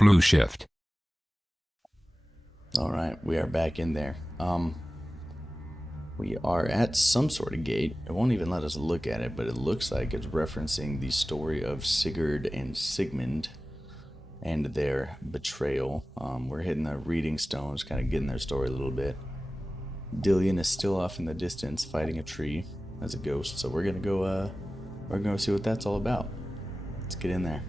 blue shift. Alright, we are back in there. We are at some sort of gate. It won't even let us look at it, but it looks like it's referencing the story of Sigurd and Sigmund and their betrayal. We're hitting the reading stones, kind of getting their story a little bit. Dilloin is still off in the distance fighting a tree as a ghost, so we're gonna go see what that's all about. Let's get in there.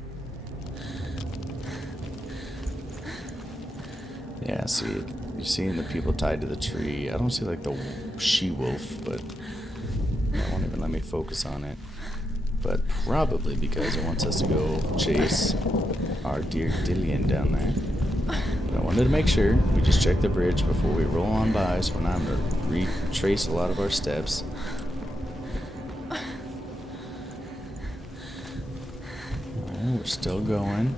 Yeah, see, you're seeing the people tied to the tree. I don't see like the she-wolf, but it won't even let me focus on it. But probably because it wants us to go chase our dear Dilloin down there. But I wanted to make sure we just check the bridge before we roll on by, so we're not going to retrace a lot of our steps. Alright, we're still going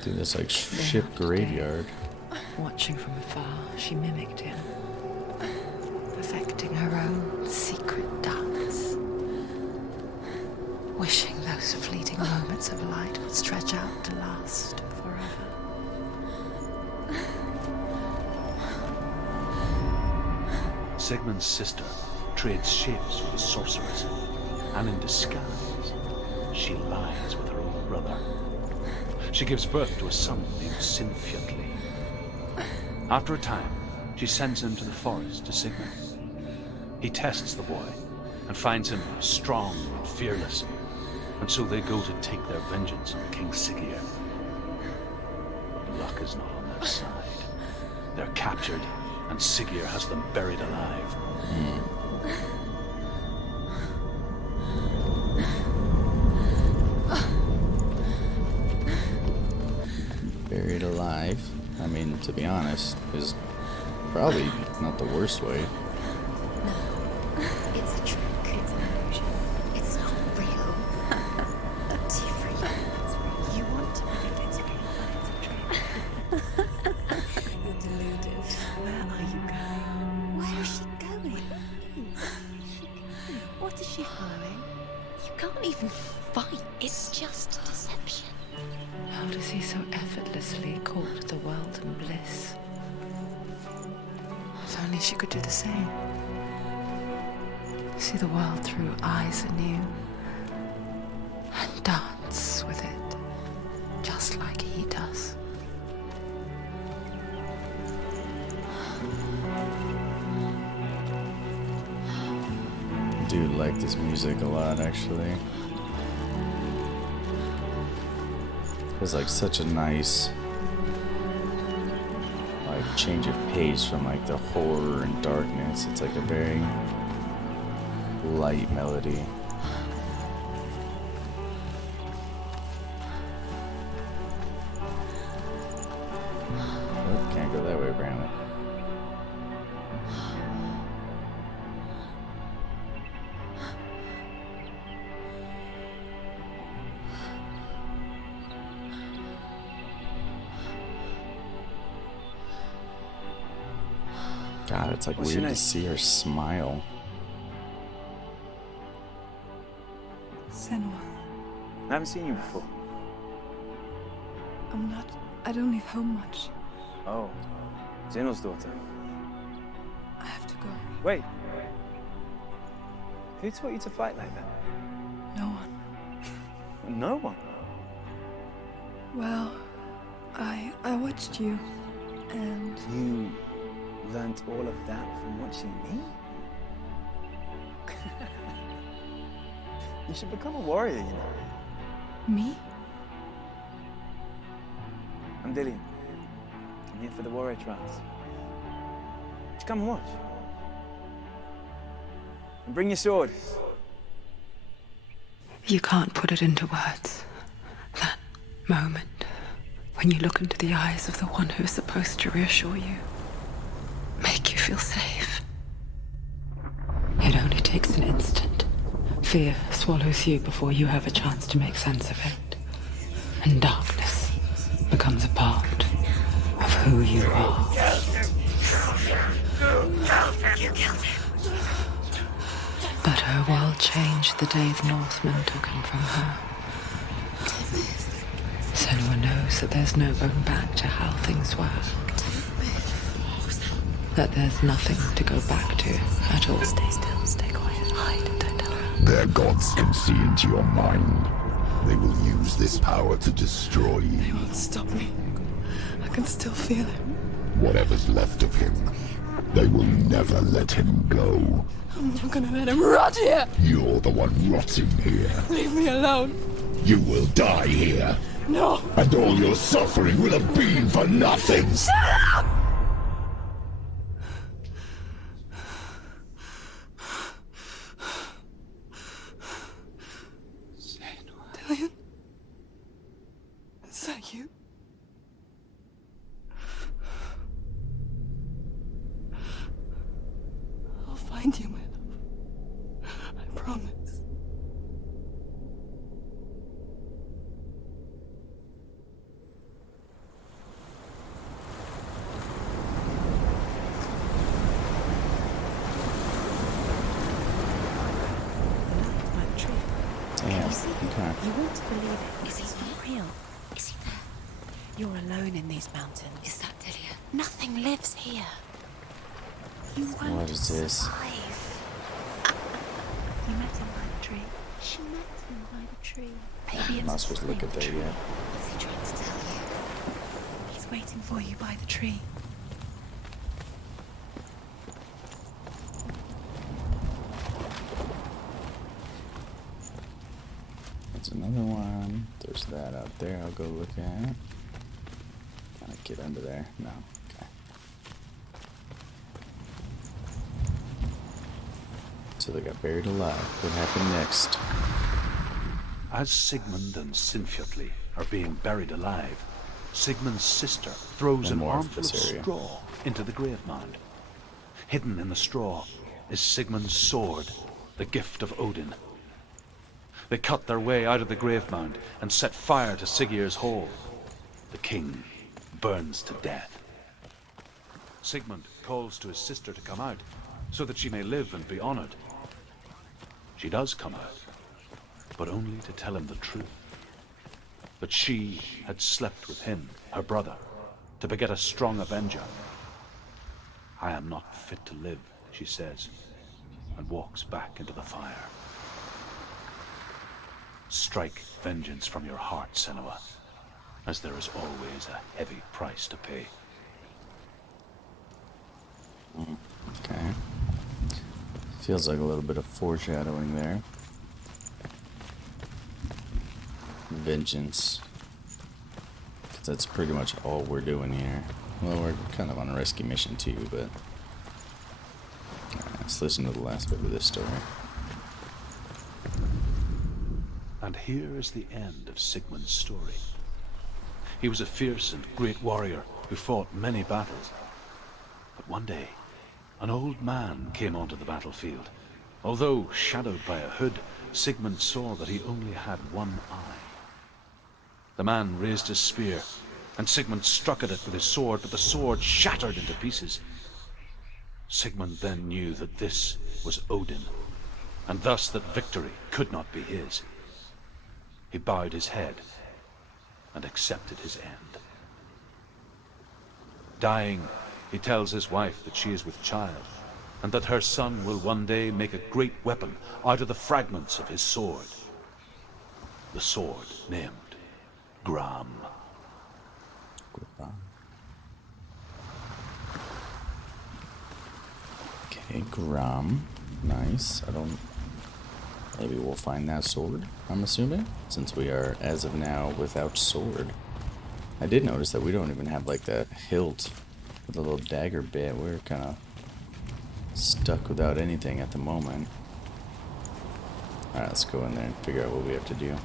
through this like ship graveyard. Watching from afar, she mimicked him, perfecting her own secret dance, wishing those fleeting moments of light would stretch out to last forever. Sigmund's sister trades shapes with a sorceress, and in disguise, she lies with her own brother. She gives birth to a son named Sinfiotli. After a time, she sends him to the forest to Sigmund. He tests the boy and finds him strong and fearless, and so they go to take their vengeance on King Siggeir. But luck is not on their side. They're captured, and Siggeir has them buried alive. Buried alive. I mean, to be honest, is probably not the worst way. No, it's a trick. It's an illusion. It's not real. It's real. You want to believe it's real, but it's a trick. You're deluded. Where are you going? Where is she going? What is she following? You can't even fight. It's just deception. How does he so effortlessly court the world and bliss? If only she could do the same. See the world through eyes anew and dance with it, just like he does. I do like this music a lot, actually. It's like such a nice like change of pace from like the horror and darkness. It's like a very light melody. Oh, can't go that way apparently. God, it's like What's your weird name? to see her smile. Senua. I haven't seen you before. I don't leave home much. Oh, Zeno's daughter. I have to go. Wait. Who taught you to fight like that? No one. No one. Well, I watched you, and You learnt all of that from watching me? You should become a warrior, you know. me? I'm Dillion. I'm here for the warrior trials. Just come and watch. And bring your sword. You can't put it into words. That moment when you look into the eyes of the one who is supposed to reassure you, make you feel safe. It only takes an instant. Fear swallows you before you have a chance to make sense of it. And darkness becomes a part of who you are. You killed him. But her world changed the day the Northmen took him from her. So Senua knows that there's no going back to how things were. That there's nothing to go back to at all. Stay still, stay quiet, hide, don't tell her. Their gods can see into your mind. They will use this power to destroy you. They won't stop me. I can still feel him. Whatever's left of him, they will never let him go. I'm not gonna let him rot here. You're the one rotting here. Leave me alone. You will die here. No. And all your suffering will have been for nothing. Shut up! Dillion? Is that you? I'll find you, my love. I promise. Damn. You see him? Okay. You want to believe it. Is he not real? Is he there? You're alone in these mountains. Is that Dillion? Nothing lives here. You won't What is this? survive. You met him by the tree. She met him by the tree. Maybe I'm it's not a supposed to look at snake. that yet. What's he trying to tell you? He's waiting for you by the tree. There's another one. There's that out there I'll go look at. Can I get under there? No. Okay. So they got buried alive. What happened next? As Sigmund and Sinfjotli are being buried alive, Sigmund's sister throws And an more of armful of this area. straw into the grave mound. Hidden in the straw is Sigmund's sword, the gift of Odin. They cut their way out of the grave mound and set fire to Siggeir's hall. The king burns to death. Sigmund calls to his sister to come out, so that she may live and be honored. She does come out, but only to tell him the truth. That she had slept with him, her brother, to beget a strong avenger. I am not fit to live, she says, and walks back into the fire. Strike vengeance from your heart, Senua, as there is always a heavy price to pay. Okay. Feels like a little bit of foreshadowing there. Vengeance. 'Cause that's pretty much all we're doing here. Well, we're kind of on a rescue mission too, but... Alright, let's listen to the last bit of this story. And here is the end of Sigmund's story. He was a fierce and great warrior who fought many battles. But one day, an old man came onto the battlefield. Although shadowed by a hood, Sigmund saw that he only had one eye. The man raised his spear, and Sigmund struck at it with his sword, but the sword shattered into pieces. Sigmund then knew that this was Odin, and thus that victory could not be his. He bowed his head and accepted his end. Dying, he tells his wife that she is with child, and that her son will one day make a great weapon out of the fragments of his sword. The sword named Gram. Okay, Grom. Nice. Maybe we'll find that sword, I'm assuming, since we are, as of now, without sword. I did notice that we don't even have, like, that hilt with the little dagger bit. We're kind of stuck without anything at the moment. Alright, let's go in there and figure out what we have to do.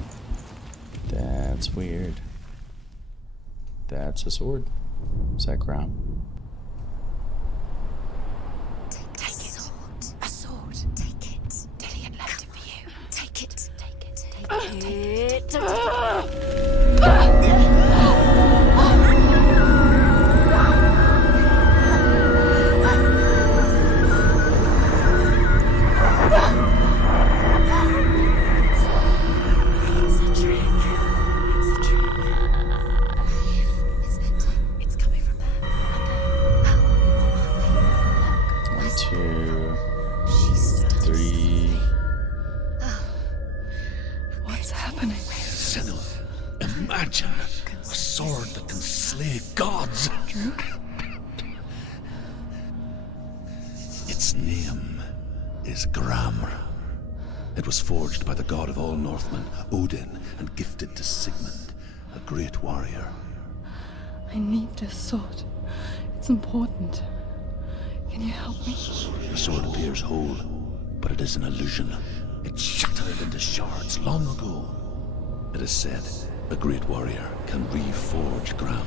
That's weird. That's a sword. Is that Grom? Take it. A sword. Take it. Dillion left it for you. Take it. Take it. Take it. It's a trick. It's a trick. imagine a sword that can slay gods? Its name is Gramr. It was forged by the god of all Northmen, Odin, and gifted to Sigmund, a great warrior. I need this sword. It's important. Can you help me? The sword appears whole, but it is an illusion. It shattered into shards long ago. It is said a great warrior can reforge Gramr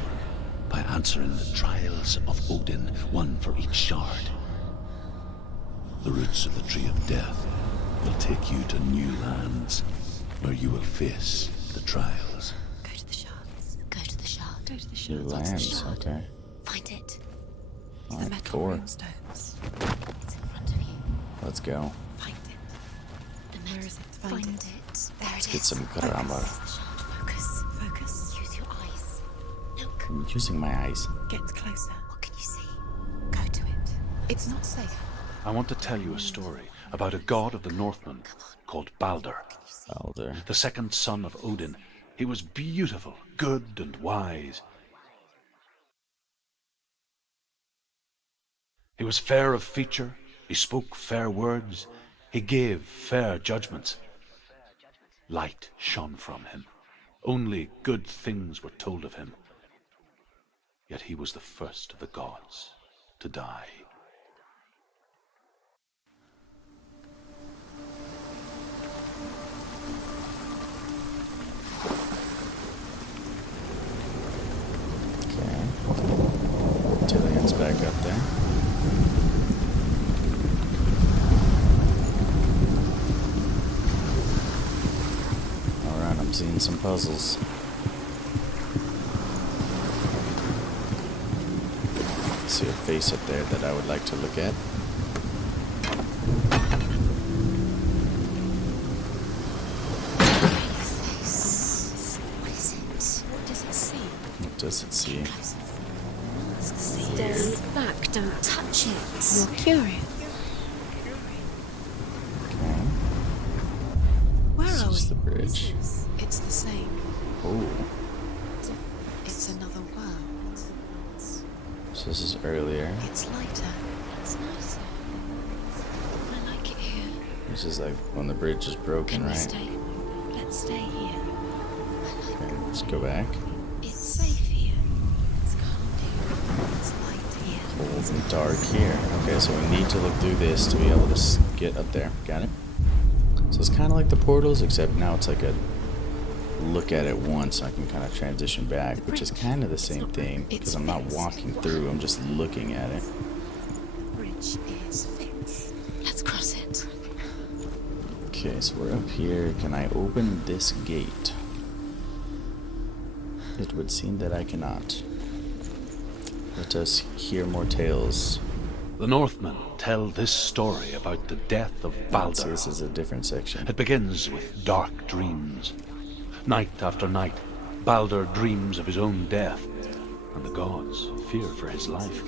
by answering the trials of Odin, one for each shard. The roots of the Tree of Death will take you to new lands, where you will face the trials. Go to the shards. Go to the shard. Go to the New shard. lands, okay. Find it. The Alright, metal cool. runestones. It's in front of you. Let's go. Find it. The Where metal. is it? Find it. There it is. Get some Gramr. Focus. The shard. Focus. Focus. Use your eyes. Look. I'm using my eyes. Get closer. What can you see? Go to it. It's not safe. I want to tell you a story about a god of the Northmen called Balder, Elder. the second son of Odin. He was beautiful, good, and wise. He was fair of feature, he spoke fair words, he gave fair judgments. Light shone from him. Only good things were told of him. Yet he was the first of the gods to die. Okay. Dillion's back up there. Alright, I'm seeing some puzzles. See a face up there that I would like to look at. What is it? What does it see? What does it see? Stand back. Don't touch it. You're curious. Okay. Where This are is we? the bridge. It's the same. Oh, It's another world. so this is earlier. It's lighter. It's nicer. I like it here. This is like when the bridge is broken, Can we right? stay? Let's stay here. Okay, let's go back. It's safe here. It's calm here. It's light here. Cold and dark here. Okay, so we need to look through this to be able to get up there. Got it? So it's kind of like the portals, except now it's like a look at it once. I can kind of transition back, which is kind of the same thing because I'm not walking through. I'm just looking at it. Bridge is fixed. Let's cross it. Okay, so we're up here. Can I open this gate? It would seem that I cannot. Let us hear more tales. The Northmen tell this story about the death of So Balder. this is a different section. It begins with dark dreams. Night after night, Balder dreams of his own death, and the gods fear for his life.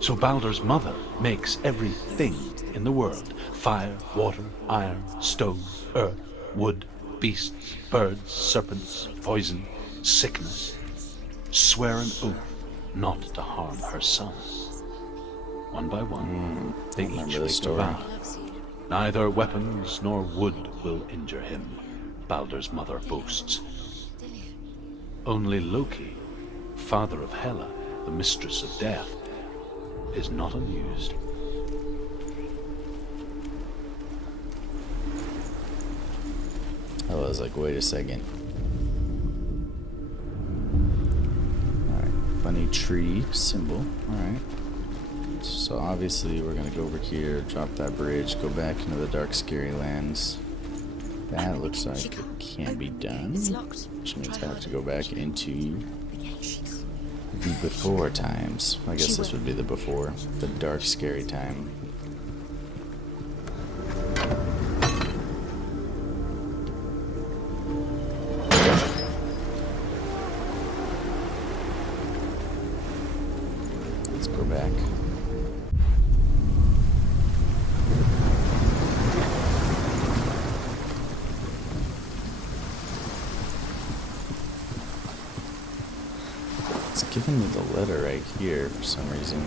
So Balder's mother makes everything in the world: fire, water, iron, stone, earth, wood, beasts, birds, serpents, poison, sickness. Swear an oath not to harm her son. One by one, they remember each the make a story. vow. Neither weapons nor wood will injure him, Balder's mother boasts. Only Loki, father of Hela, the mistress of death, is not amused. I was like, wait a second. Alright, funny tree symbol. Alright. So obviously we're gonna go over here, drop that bridge, go back into the dark, scary lands. That looks like it can't be done. It's locked. Which means Try I have to harder. go back into The gate. the before times. I guess She this will. would be the before. The dark, scary time. Let's go back. It's giving me the letter right here for some reason.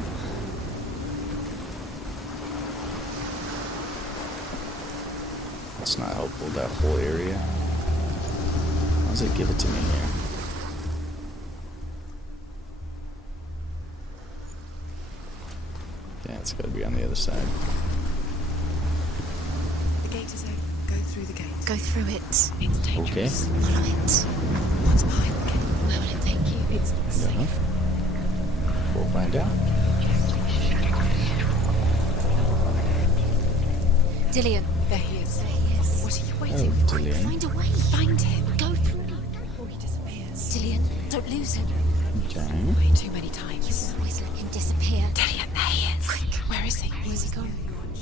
It's not helpful, that whole area. How does it give it to me here? Yeah, it's gotta be on the other side. The gate is open. Go through the gate. Go through it. It's dangerous. Okay. Follow it. What's behind the gate? Where will it take you? It's safe. We'll find out. Dillion. There he is. There he is. What are you waiting Oh, for? Dillion. Find a way. Find him. Go through before he disappears. Dillion, don't lose him. Okay. Way too many times. You always let him disappear. Dillion, there he is. Quick. Where is he? Where's he gone?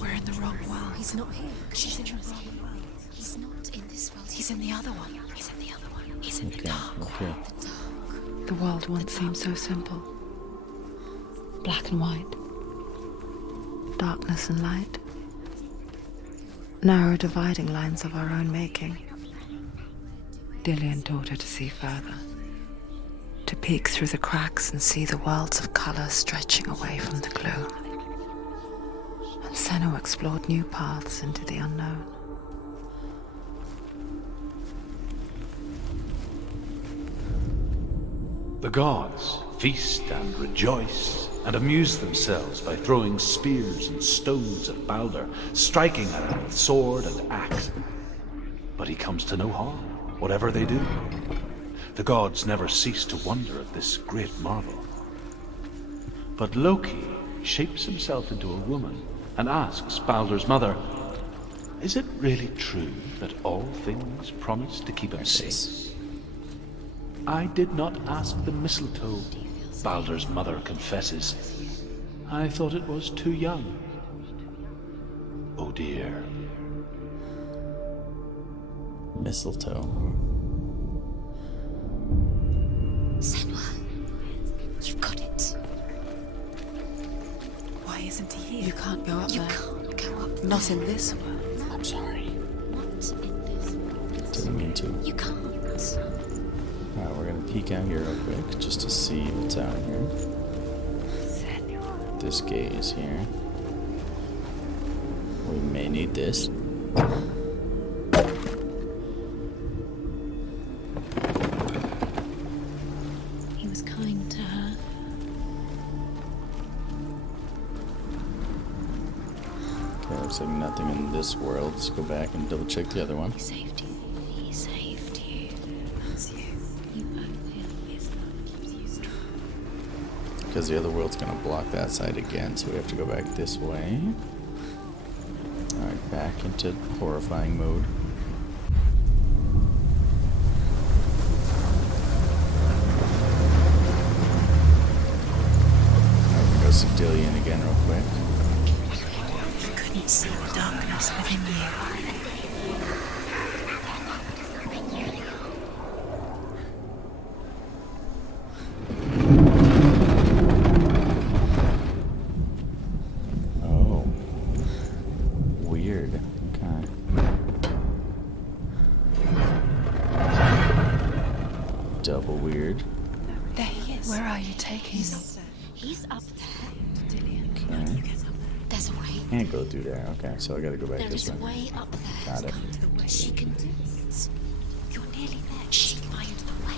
We're in the wrong world. He's not here. She's in the wrong world. He's not in this world. He's in the other one. He's in the other one. He's in the dark Okay. world. The dark. The world once seemed so simple. Black and white. Darkness and light. Narrow dividing lines of our own making. Dillion taught her to see further. To peek through the cracks and see the worlds of color stretching away from the gloom. And Senua explored new paths into the unknown. The gods feast and rejoice and amuse themselves by throwing spears and stones at Balder, striking at him with sword and axe. But he comes to no harm, whatever they do. The gods never cease to wonder at this great marvel. But Loki shapes himself into a woman and asks Balder's mother, "Is it really true that all things promise to keep him safe?" "I did not ask the mistletoe," Balder's mother confesses. "I thought it was too young." Oh dear. Mistletoe. Senua, you've got it. Why isn't he here? You can't go up there. You can't go up there. Not in this world. I'm sorry. Not in this world. Didn't mean to. You can't. Alright, we're gonna peek out here real quick just to see what's out here. This gate is here. We may need this. He was kind to her. Okay, looks like nothing in this world. Let's go back and double check the other one. He saved you. He saved you. That's you. You owe him. His love keeps you strong. Because the other world's gonna block that side again, so we have to go back this way. Alright, back into horrifying mode. Alright, we go see Dillion again real quick. You couldn't see the darkness within you. Oh. Weird. Okay. Double weird. There he is. Where are you taking He's me? up there. He's up there. Dillion, Okay. you get up there. There's a way. Can't go through there. Okay, so I gotta go back There this is a way. way up there. Got it. Come to the way. She can do it. You're nearly there. She find the way.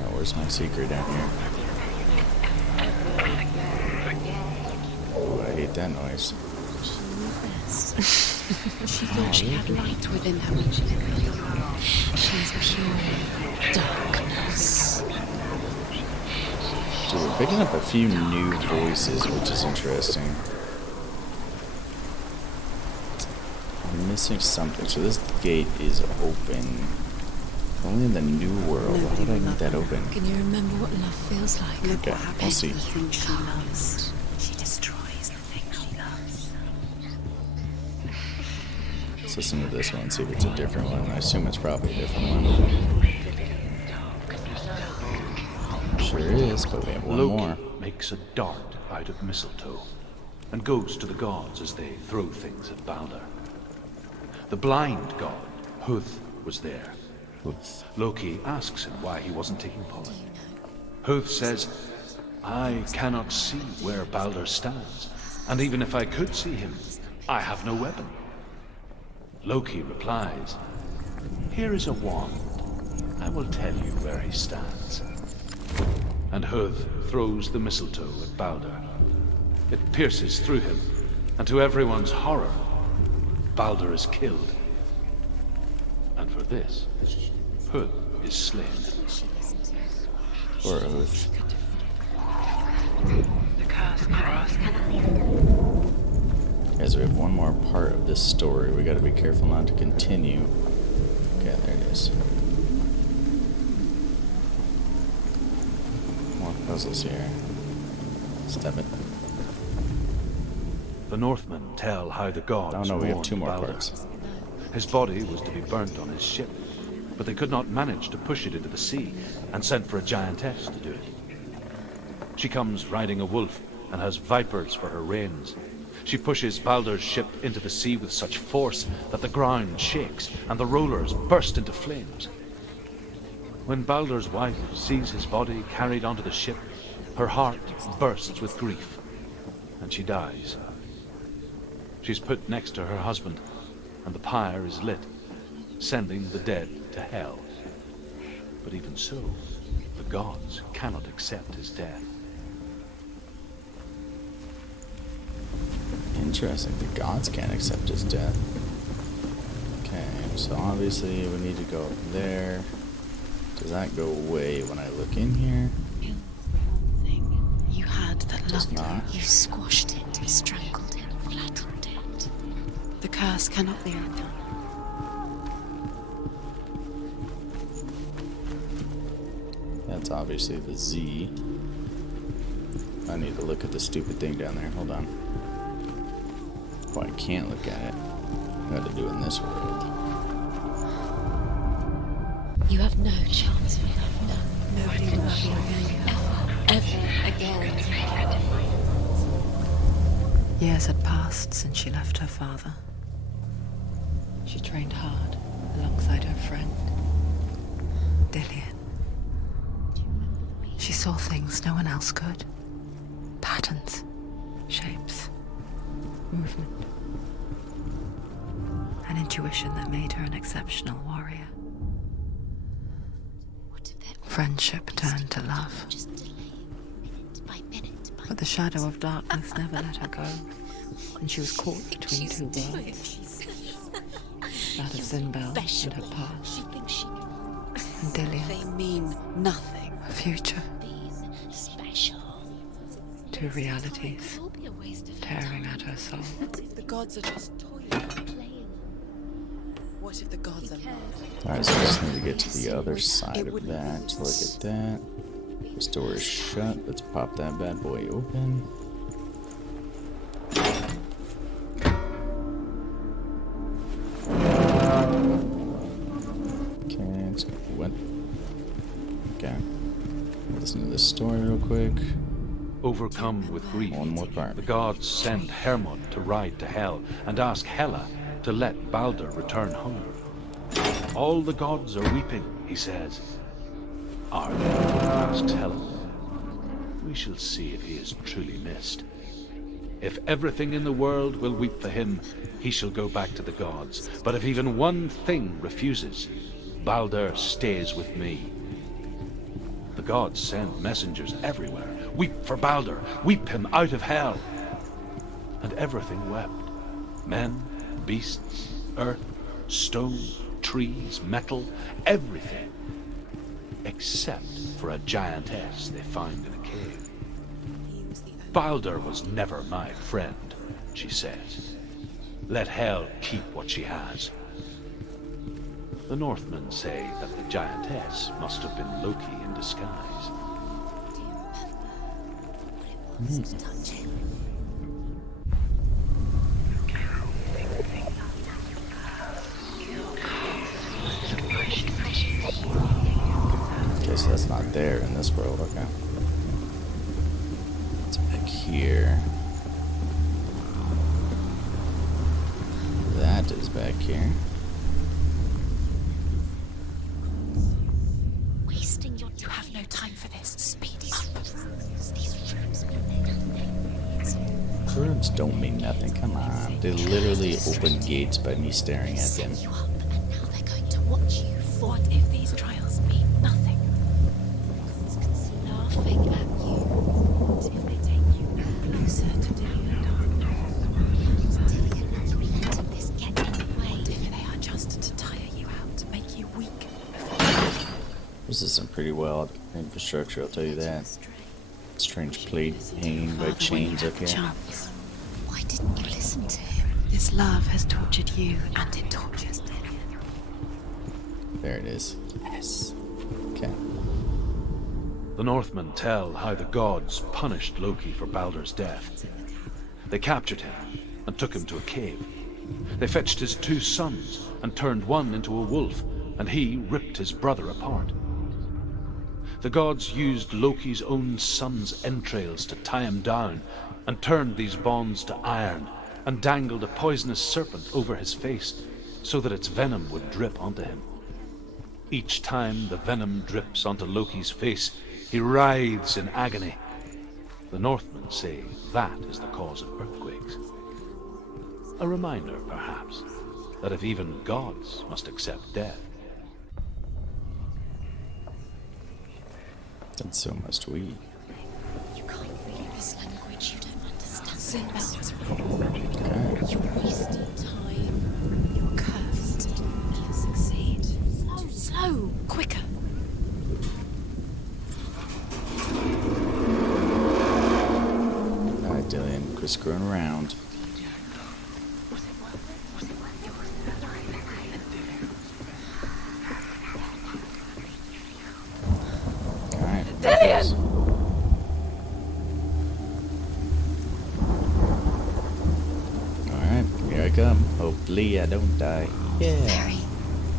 Oh, where's my secret down here? Ooh, I hate that noise. She knew best. She thought she had light within her when she lived. She is pure darkness. Dude, we're picking up a few new voices, which is interesting. I'm missing something. So this gate is open. Only in the new world. Why would I need that open? Can you remember what love feels like? Look Okay, what happens we'll to see. the thing she loves. She destroys the thing she loves. Let's listen to this one, see if it's a different one. I assume it's probably a different one. Sure is, but we have one Loki more. makes a dart out of mistletoe and goes to the gods as they throw things at Balder. The blind god, Huth, was there. Oops. Loki asks him why he wasn't taking pollen. Huth says, I cannot see where Balder stands, and even if I could see him, I have no weapon. Loki replies, here is a wand. I will tell you where he stands. And Huth throws the mistletoe at Balder. It pierces through him, and to everyone's horror, Balder is killed. And for this, Huth is slain. Or Oath. The curse cross. Guys, we have one more part of this story. We gotta be careful not to continue. Okay, there it is. More puzzles here. Step it. The Northmen tell how the gods Oh no, we have mourned 2 more Balder. parts. His body was to be burnt on his ship, but they could not manage to push it into the sea, and sent for a giantess to do it. She comes riding a wolf and has vipers for her reins. She pushes Balder's ship into the sea with such force that the ground shakes and the rollers burst into flames. When Balder's wife sees his body carried onto the ship, her heart bursts with grief, and she dies. She's put next to her husband, and the pyre is lit, sending the dead to hell. But even so, the gods cannot accept his death. Interesting. The gods can't accept his death. Okay, so obviously we need to go up there. Does that go away when I look in here? Thing you had that Does loved not. you squashed it, strangled it, flattened it. The curse cannot be undone. That's obviously the Z. I need to look at the stupid thing down there. Hold on. Oh, I can't look at it. I got to do it in this world. You have no chance for love. Nobody will love you again. Ever again. Years had passed since she left her father. She trained hard alongside her friend, Dilloin. She saw things no one else could. Patterns, shapes, movement. An intuition that made her an exceptional warrior. What if they're Friendship turned to love. just delaying minute by minute by But the shadow of darkness never let her go, and she was caught between 2 worlds. That of Zinbel and her past, She thinks she can and Dillion, They mean nothing. her future. Be special. 2 realities It'll be a waste of tearing at her soul. What if the gods are just toying, playing? What if the gods are not? Alright, so I just need to get to the other side of that. So look at that. This door is shut. Let's pop that bad boy open. Okay, let's go. What? Okay. Listen to this story real quick. Overcome with grief, One more part. the gods send Hermod to ride to Hell and ask Hela to let Balder return home. All the gods are weeping, he says. Are they? Asks Hela. We shall see if he is truly missed. If everything in the world will weep for him, he shall go back to the gods. But if even one thing refuses, Balder stays with me. The gods send messengers everywhere. Weep for Balder, weep him out of hell. And everything wept. Men, beasts, earth, stone, trees, metal, everything. Except for a giantess they find in a cave. Balder was never my friend, she says. Let Hel keep what she has. The Northmen say that the giantess must have been Loki in disguise. Okay, so that's not there in this world. Okay. It's back here. That is back here. Speed up. Rooms don't mean nothing. Come on. They literally open gates by me staring at them. You up, and now they're going to watch you fall. What if these trials mean nothing? Laughing at you. What if they take you closer to Dilloin? Dilloin and letting this get in the way. What if they are just to tire you out, to make you weak? This is some pretty wild infrastructure, I'll tell you that. Strange plate hanging by chains up here. Why didn't you listen to him? This love has tortured you. And it tortures Dilloin. There it is. Yes. Okay. The Northmen tell how the gods punished Loki for Baldur's death. They captured him and took him to a cave. They fetched his 2 sons and turned one into a wolf, and he ripped his brother apart. The gods used Loki's own son's entrails to tie him down, and turned these bonds to iron, and dangled a poisonous serpent over his face, so that its venom would drip onto him. Each time the venom drips onto Loki's face, he writhes in agony. The Northmen say that is the cause of earthquakes. A reminder, perhaps, that if even gods must accept death, And so must we. You can't read this language, you don't understand. Seatbelts. You're wasting time. You're cursed. You'll succeed. Slow, quicker. Alright, Dillion, quit screwing around. Dillion! Alright, here I come. Hopefully I don't die. Yeah. Very,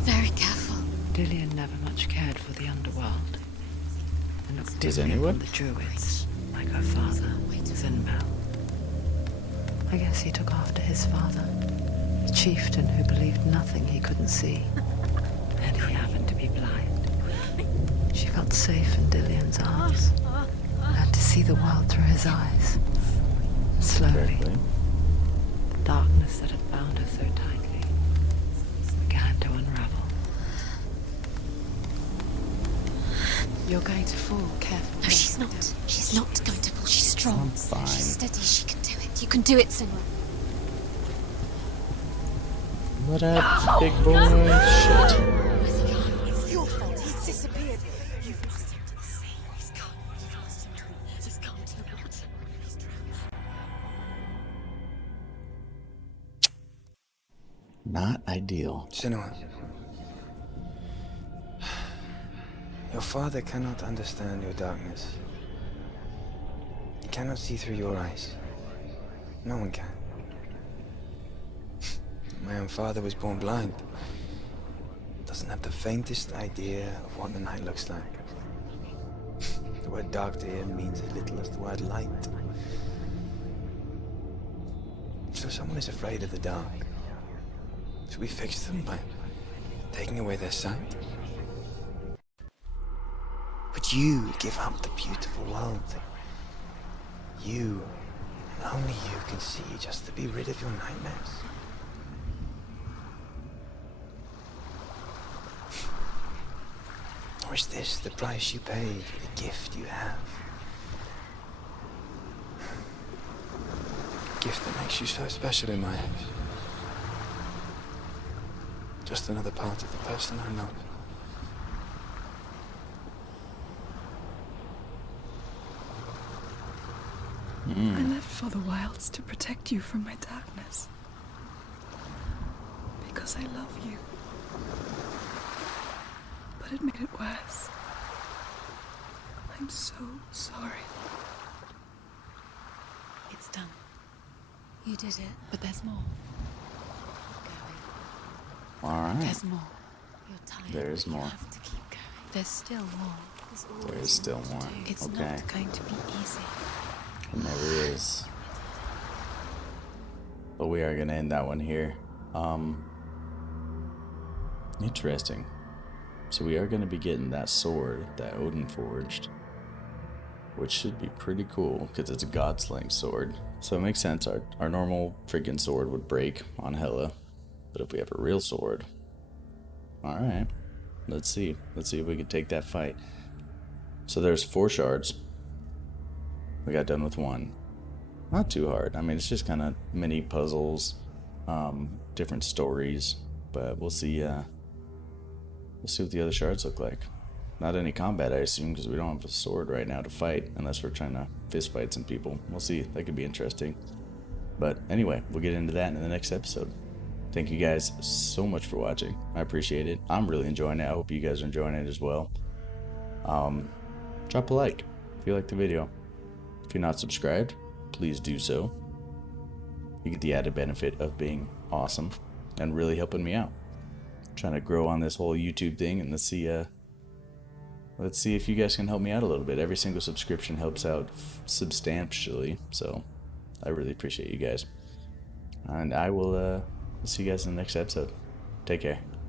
very careful. Dillion never much cared for the underworld. And looked Does differently anyone? from the Druids, like her father, Senua. I guess he took after his father, a chieftain who believed nothing he couldn't see. And he happened to be blind. She felt safe in Dillion's arms, learned to see the world through his eyes. Slowly, Correctly. the darkness that had bound her so tightly began to unravel. You're going to fall, careful. No, she's not. She's not going to fall. She's strong. I'm fine. She's steady. She can do it. You can do it, Senua. What up, big boy? Shit. It's your fault. He's disappeared. You've lost him to the sea. He's gone. You've lost him to him. He's gone to the water. He's drowned. Not ideal. Senua. Your father cannot understand your darkness. He cannot see through your eyes. No one can. My own father was born blind. Doesn't have the faintest idea of what the night looks like. The word dark to him means as little as the word light. So someone is afraid of the dark. Should we fix them by taking away their sight? But you give up the beautiful world. You, and only you, can see just to be rid of your nightmares. Or is this the price you pay for the gift you have? A gift that makes you so special in my eyes. Just another part of the person I love. I left for the wilds to protect you from my darkness. Because I love you. But it made it worse. I'm so sorry. It's done. You did it. But there's more. Alright. There's more. You're tired. There is but more. You have to keep going. There's still more. There is still more. It's Okay. not going to be easy. It never is. But we are gonna end that one here. Interesting. So we are gonna be getting that sword that Odin forged. which should be pretty cool because it's a God-slaying sword. So it makes sense. Our normal freaking sword would break on Hela, but if we have a real sword, all right, let's see if we can take that fight. So there's 4 shards. We got done with 1. Not too hard. I mean, it's just kind of mini puzzles, different stories, but we'll see. We'll see what the other shards look like. Not any combat, I assume, because we don't have a sword right now to fight, unless we're trying to fist fight some people. We'll see. That could be interesting. But anyway, we'll get into that in the next episode. Thank you guys so much for watching. I appreciate it. I'm really enjoying it. I hope you guys are enjoying it as well. Drop a like if you like the video. If you're not subscribed, please do so. You get the added benefit of being awesome and really helping me out. I'm trying to grow on this whole YouTube thing, and let's see if you guys can help me out a little bit. Every single subscription helps out substantially, so I really appreciate you guys. And I will see you guys in the next episode. Take care.